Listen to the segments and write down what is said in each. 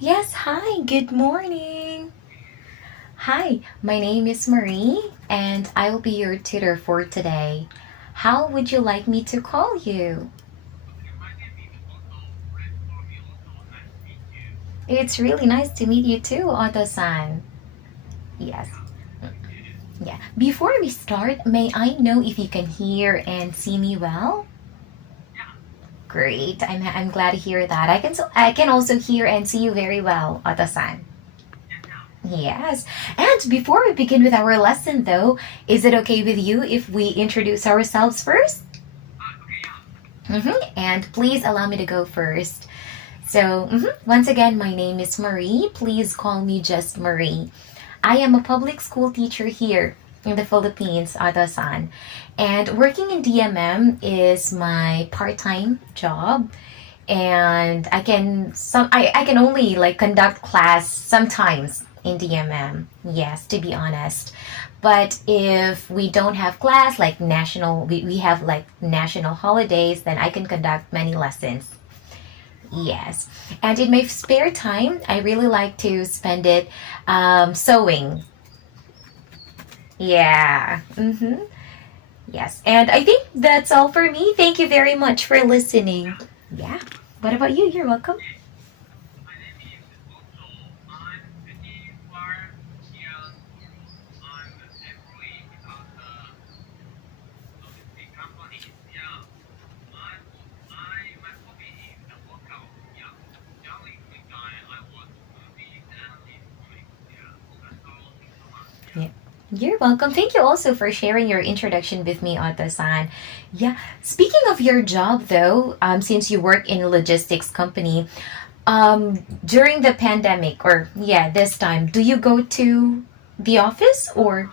Yes, hi, good morning. Hi, my name is Marie, and I will be your tutor for today. How would you like me to call you? It's really nice to meet you too, Otto-san. Yes, yeah. Before we start, may I know if you can hear and see me well? Great, I'm glad to hear that. I can also hear and see you very well, Otto-san. Yes. And before we begin with our lesson, though, is it okay with you if we introduce ourselves first? And please allow me to go first. So, once again, my name is Marie. Please call me just Marie. I am a public school teacher here in the Philippines, Adasan. And working in DMM is my part-time job. And I can only like conduct class sometimes in DMM. Yes, to be honest. But if we don't have class, like we have like national holidays, then I can conduct many lessons. Yes. And in my spare time, I really like to spend it sewing. Yeah. Yes. And I think that's all for me. Thank you very much for listening. Yeah. What about you? You're welcome. Yeah. You're welcome. Thank you also for sharing your introduction with me, Otto-san. Yeah. Speaking of your job, though, since you work in a logistics company, during the pandemic, or yeah, this time, do you go to the office or?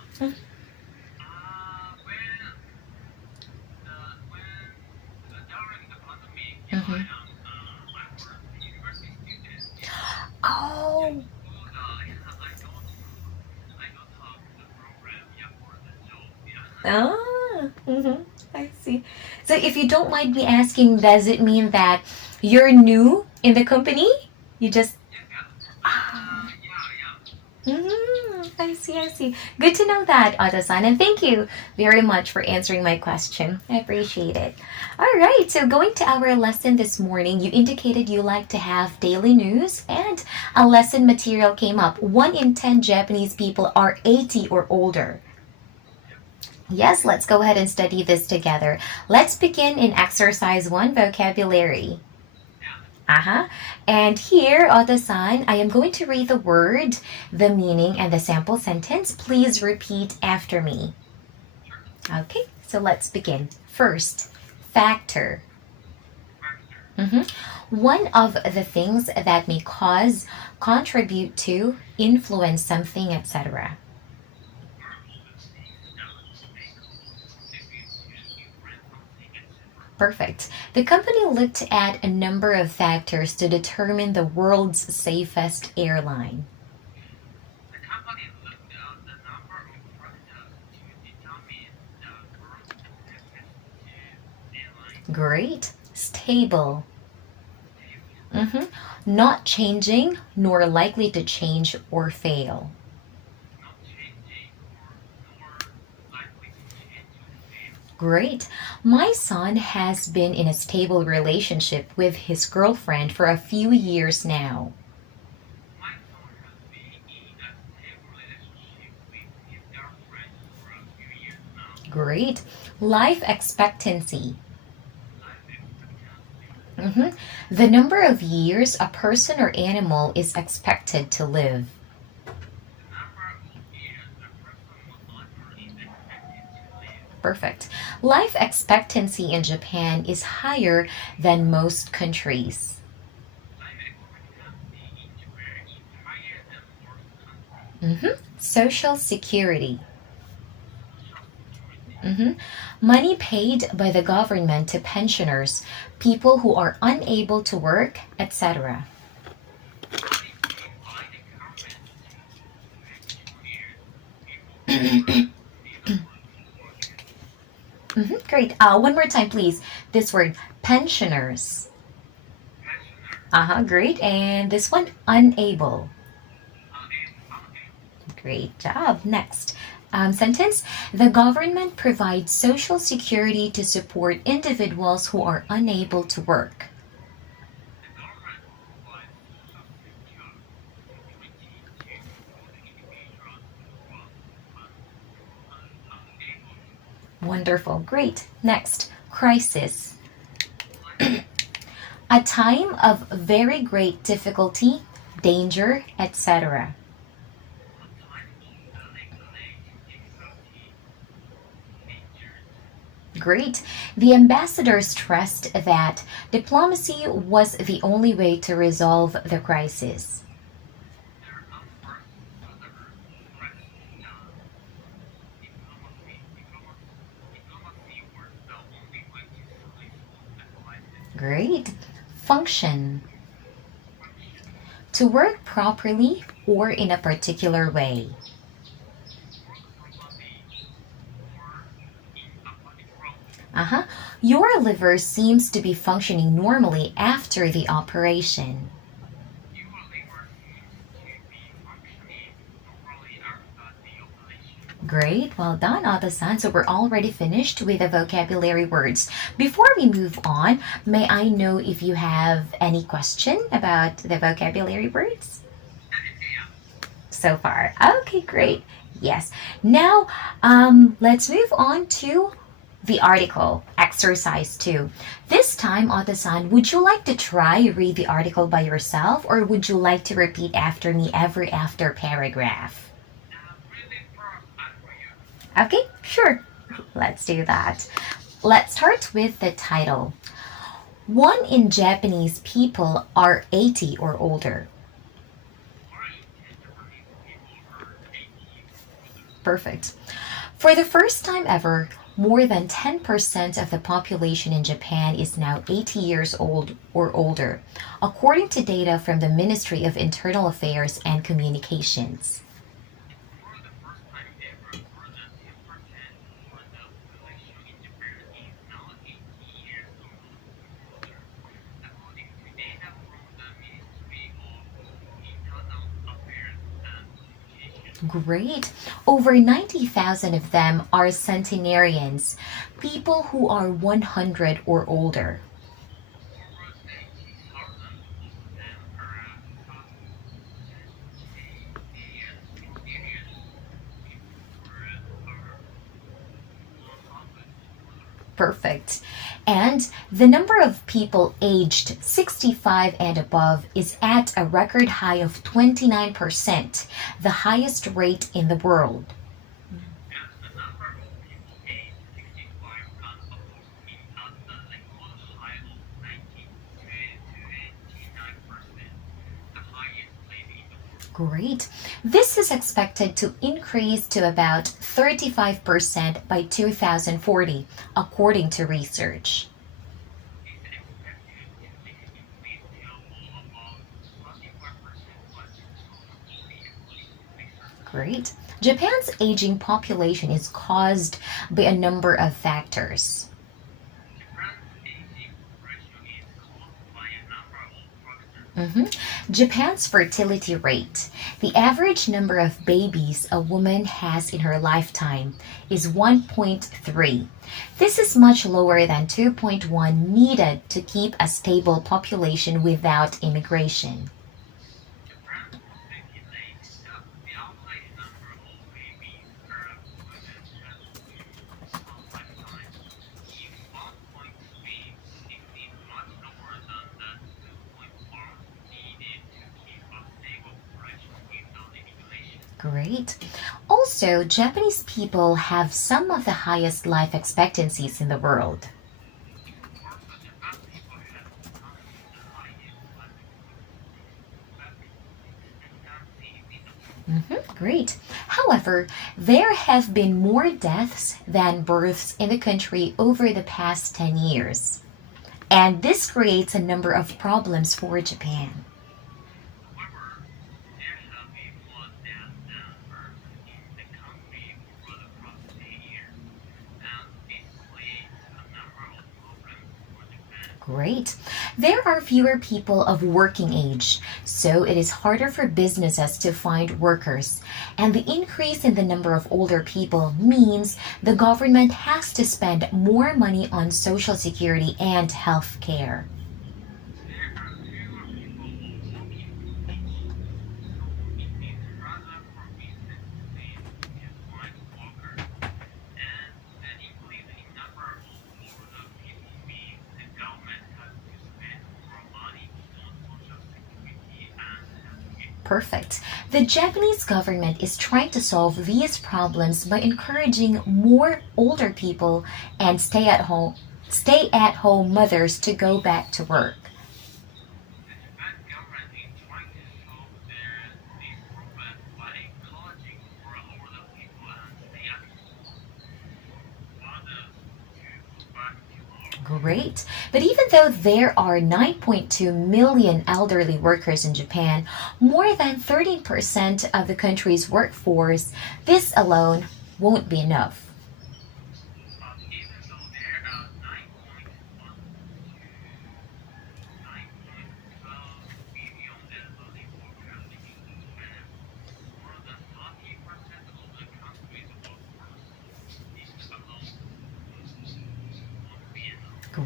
Mhm. Oh. Ah. I see. So, if you don't mind me asking, does it mean that you're new in the company? You just. Ah. I see, I see. Good to know that, Otto-san, and thank you very much for answering my question. I appreciate it. All right, so going to our lesson this morning, you indicated you like to have daily news, and a lesson material came up. 1 in 10 Japanese people are 80 or older. Yes, let's go ahead and study this together. Let's begin in exercise 1, vocabulary. Uh-huh. And here, Oda-san, I am going to read the word, the meaning, and the sample sentence. Please repeat after me. Okay, so let's begin. First, factor. Mhm. One of the things that may cause, contribute to, influence something, etc. Perfect. The company looked at a number of factors to determine the world's safest airline. Great. Stable. Mhm. Not changing, nor likely to change or fail. Great. My son has been in a stable relationship with his girlfriend for a few years now. Great. Life expectancy. Mhm. The number of years a person or animal is expected to live. Perfect. Life expectancy in Japan is higher than most countries. Social security. Money paid by the government to pensioners, people who are unable to work, etc. Great. One more time, please. This word, pensioners. Uh-huh, great. And this one, unable. Great job. Next sentence. The government provides social security to support individuals who are unable to work. Wonderful. Great. Next, crisis. A time of very great difficulty, danger, etc. Great. The ambassador stressed that diplomacy was the only way to resolve the crisis. Great. Function. To work properly or in a particular way. Uh-huh. Your liver seems to be functioning normally after the operation. Great, well done, Ata-san. So we're already finished with the vocabulary words. Before we move on, may I know if you have any question about the vocabulary words so far? Okay, great. Yes. Now, let's move on to the article, exercise 2. This time, Ota-san, would you like to try read the article by yourself or would you like to repeat after me every after paragraph? Okay, sure. Let's do that. Let's start with the title. One in Japanese people are 80 or older. Perfect. For the first time ever, more than 10% of the population in Japan is now 80 years old or older, according to data from the Ministry of Internal Affairs and Communications. Great. Over 90,000 of them are centenarians, people who are 100 or older. Perfect. And the number of people aged 65 and above is at a record high of 29%, the highest rate in the world. Great. This is expected to increase to about 35% by 2040, according to research. Great. Japan's aging population is caused by a number of factors. Mhm. Japan's fertility rate. The average number of babies a woman has in her lifetime is 1.3. This is much lower than 2.1 needed to keep a stable population without immigration. Great. Also, Japanese people have some of the highest life expectancies in the world. Great. However, there have been more deaths than births in the country over the past 10 years. And this creates a number of problems for Japan. Great. There are fewer people of working age, so it is harder for businesses to find workers. And the increase in the number of older people means the government has to spend more money on social security and health care. Perfect. The Japanese government is trying to solve these problems by encouraging more older people and stay at home mothers to go back to work. Great. But even though there are 9.2 million elderly workers in Japan, more than 13% of the country's workforce, this alone won't be enough.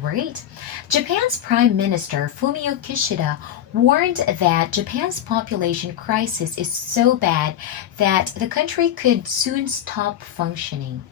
Great. Japan's Prime Minister Fumio Kishida warned that Japan's population crisis is so bad that the country could soon stop functioning.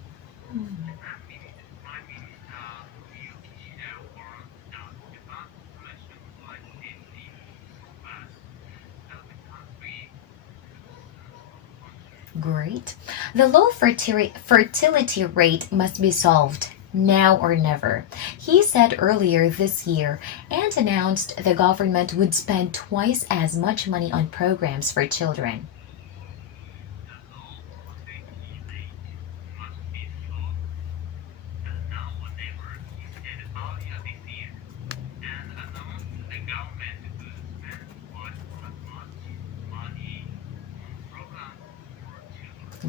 Great. The low fertility rate must be solved now or never. He said earlier this year and announced the government would spend twice as much money on programs for children.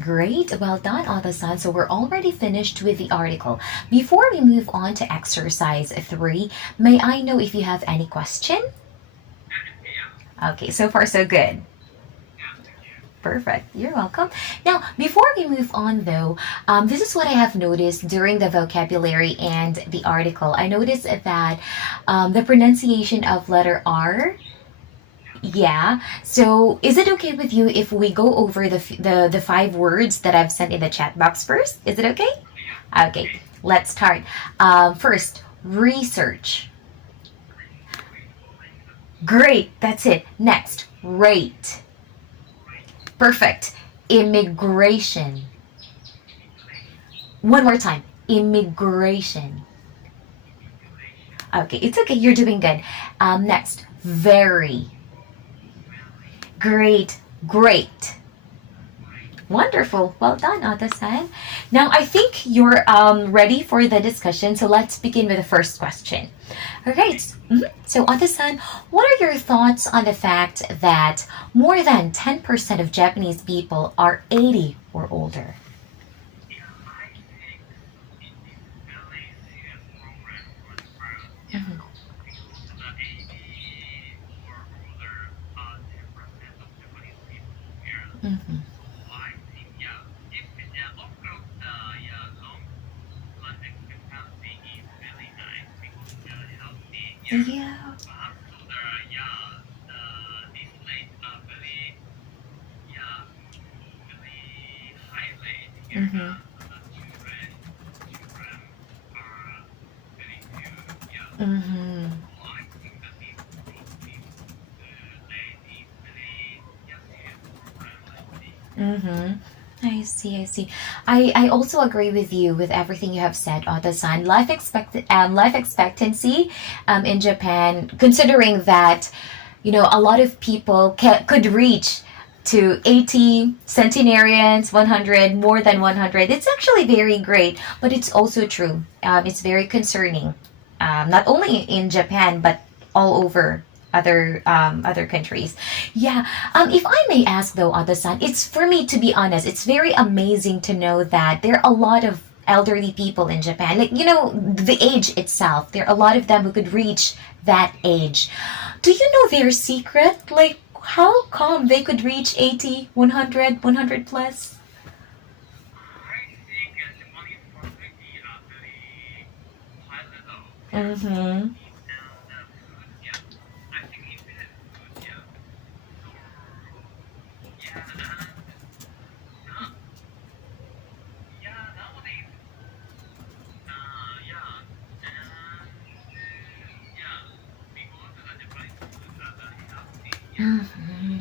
Great, well done, Oda-san. So we're already finished with the article. Before we move on to exercise 3, may I know if you have any question? Okay, so far so good. Perfect. You're welcome. Now, before we move on though, this is what I have noticed during the vocabulary and the article. I noticed that the pronunciation of letter R. Yeah. So, is it okay with you if we go over the 5 words that I've sent in the chat box first? Is it okay? Okay. Let's start. First, research. Great. That's it. Next, rate. Perfect. Immigration. One more time. Immigration. Okay. It's okay. You're doing good. Next, very. Great. Great. Wonderful. Well done, Ata-san. Now, I think you're ready for the discussion, so let's begin with the first question. All right. So, Ata-san, what are your thoughts on the fact that more than 10% of Japanese people are 80 or older? Mhm. Mhm. Yeah. Mhm. Mhm. Mm-hmm. I see, I see. I also agree with you with everything you have said, Oda-san. Life expectancy in Japan, considering that, a lot of people could reach to 80 centenarians, 100, more than 100. It's actually very great, but it's also true. It's very concerning, not only in Japan, but all over other countries. Yeah. If I may ask though, Adasan, it's for me to be honest, it's very amazing to know that there are a lot of elderly people in Japan. Like, the age itself. There are a lot of them who could reach that age. Do you know their secret? Like, how come they could reach 80, 100, 100 plus? Mm-hmm. Mm-hmm.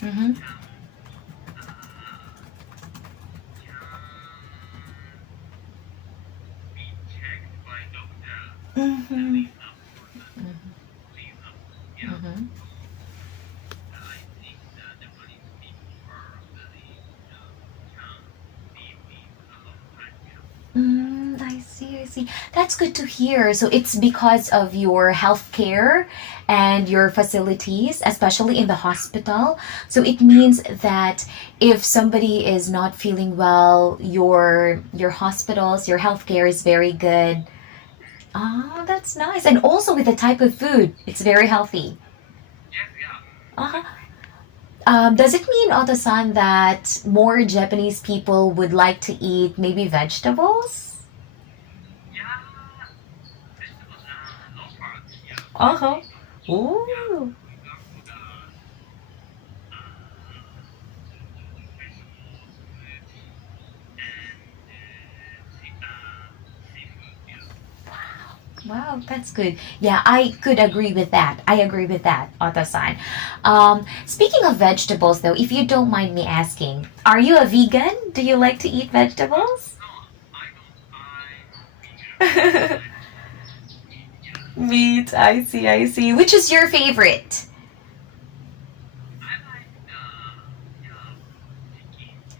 Mm-hmm. Mm-hmm. Mm-hmm. I see, I see. That's good to hear. So it's because of your healthcare and your facilities, especially in the hospital. So it means that if somebody is not feeling well, your hospitals, your healthcare is very good. Oh, that's nice. And also with the type of food, it's very healthy. Uh-huh. Does it mean, Oto-san, that more Japanese people would like to eat maybe vegetables? Uh-huh. Ooh. Wow, that's good. Yeah, I could agree with that. I agree with that, Oto-san. Speaking of vegetables, though, if you don't mind me asking, are you a vegan? Do you like to eat vegetables? Meat, I see, I see. Which is your favorite?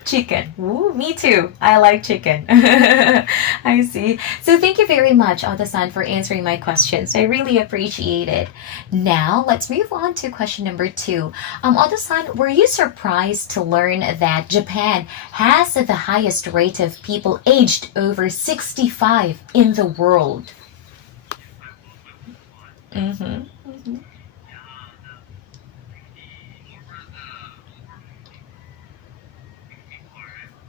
Chicken. Ooh, me too. I like chicken. I see. So thank you very much, Oda-san, for answering my questions. I really appreciate it. Now, let's move on to question number two. Oda-san, were you surprised to learn that Japan has the highest rate of people aged over 65 in the world? Mm-hmm. Mm-hmm.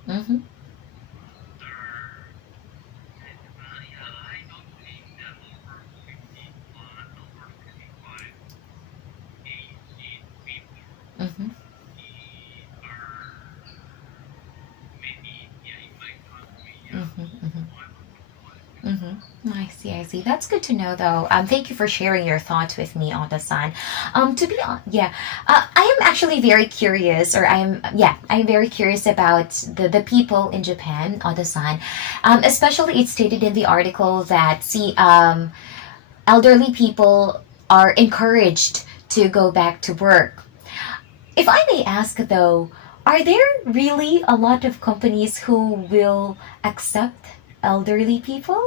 Mm-hmm. Mm-hmm. Mm-hmm. Mm-hmm. I see, I see. That's good to know, though. Thank you for sharing your thoughts with me, Oda-san. To be on, yeah, I am actually very curious, or I'm very curious about the people in Japan, Oda-san. Especially, it's stated in the article that elderly people are encouraged to go back to work. If I may ask, though, are there really a lot of companies who will accept elderly people?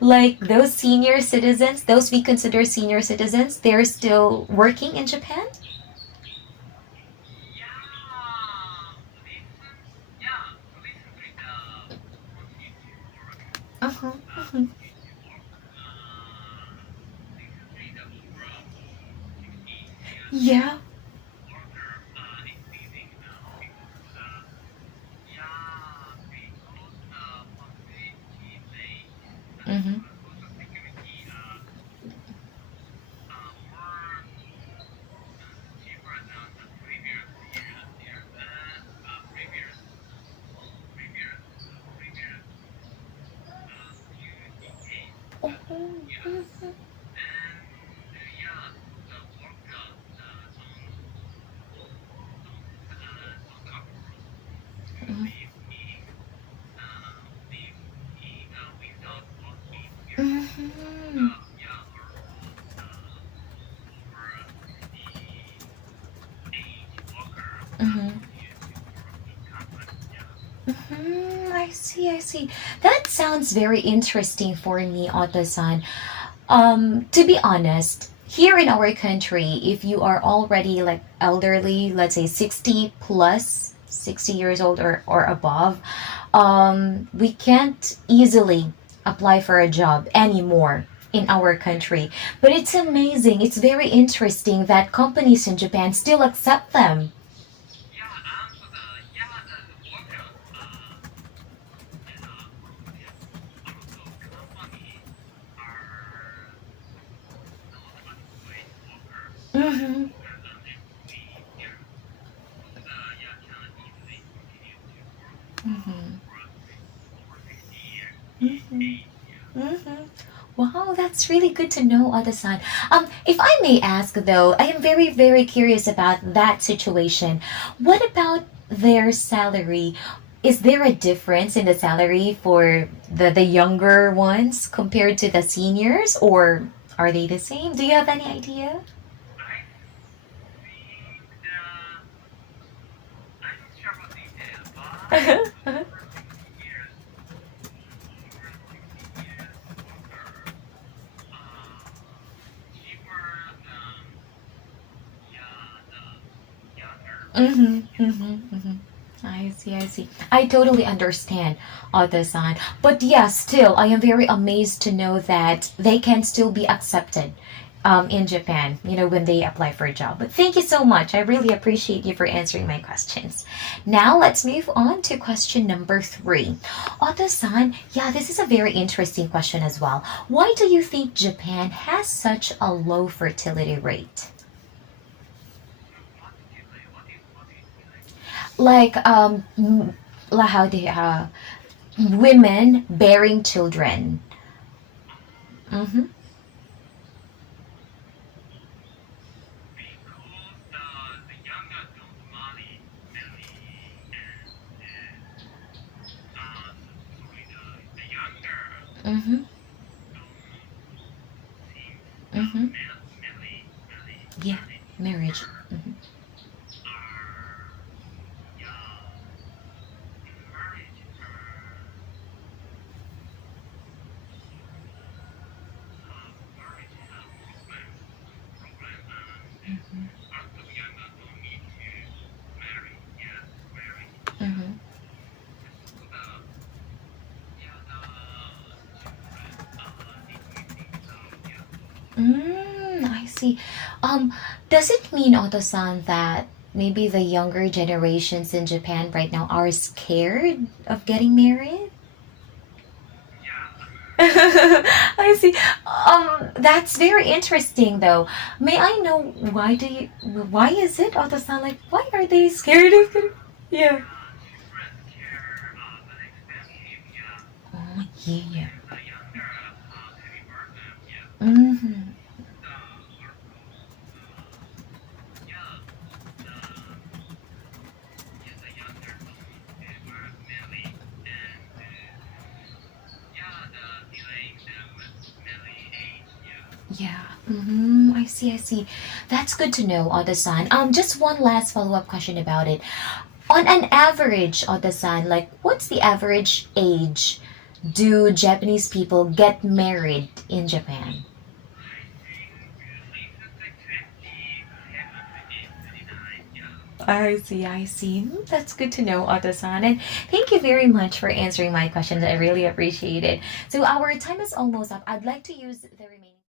Like those senior citizens, those we consider senior citizens, they're still working in Japan? Uh-huh. Mhm. Yeah. Mm-hmm. Mm-hmm. Mm-hmm. Mm-hmm. I see, I see. That sounds very interesting for me, Otto-san. To be honest, here in our country, if you are already like elderly, let's say 60 plus, 60 years old or above, we can't easily apply for a job anymore in our country. But it's amazing. It's very interesting that companies in Japan still accept them. Mm-hmm. Mm-hmm. Mm-hmm. Mm-hmm. Wow, that's really good to know, Oda-san. If I may ask though, I am very, very curious about that situation. What about their salary? Is there a difference in the salary for the younger ones compared to the seniors, or are they the same? Do you have any idea? Mm-hmm, mm-hmm, mm-hmm. I see, I see. I totally understand, Oda-san. But yeah, still, I am very amazed to know that they can still be accepted in Japan, when they apply for a job. But thank you so much. I really appreciate you for answering my questions. Now, let's move on to question number three. Oda-san, yeah, this is a very interesting question as well. Why do you think Japan has such a low fertility rate? Like how they women bearing children. Mm-hmm. Mm-hmm. Mm-hmm. Yeah, marriage. Mm-hmm. Mm-hmm. Mm-hmm. I see. Um, does it mean, Otto-san, that maybe the younger generations in Japan right now are scared of getting married? I see. That's very interesting, though. May I know why is it, Otto-san? Like, why are they scared of it? Yeah. Oh, yeah. Mm-hmm. Yeah. Mm-hmm. I see. I see. That's good to know, Oda-san. Just one last follow-up question about it. On an average, Oda-san, like, what's the average age do Japanese people get married in Japan? I see, I see. That's good to know, Oto-san. And thank you very much for answering my questions. I really appreciate it. So our time is almost up. I'd like to use the remaining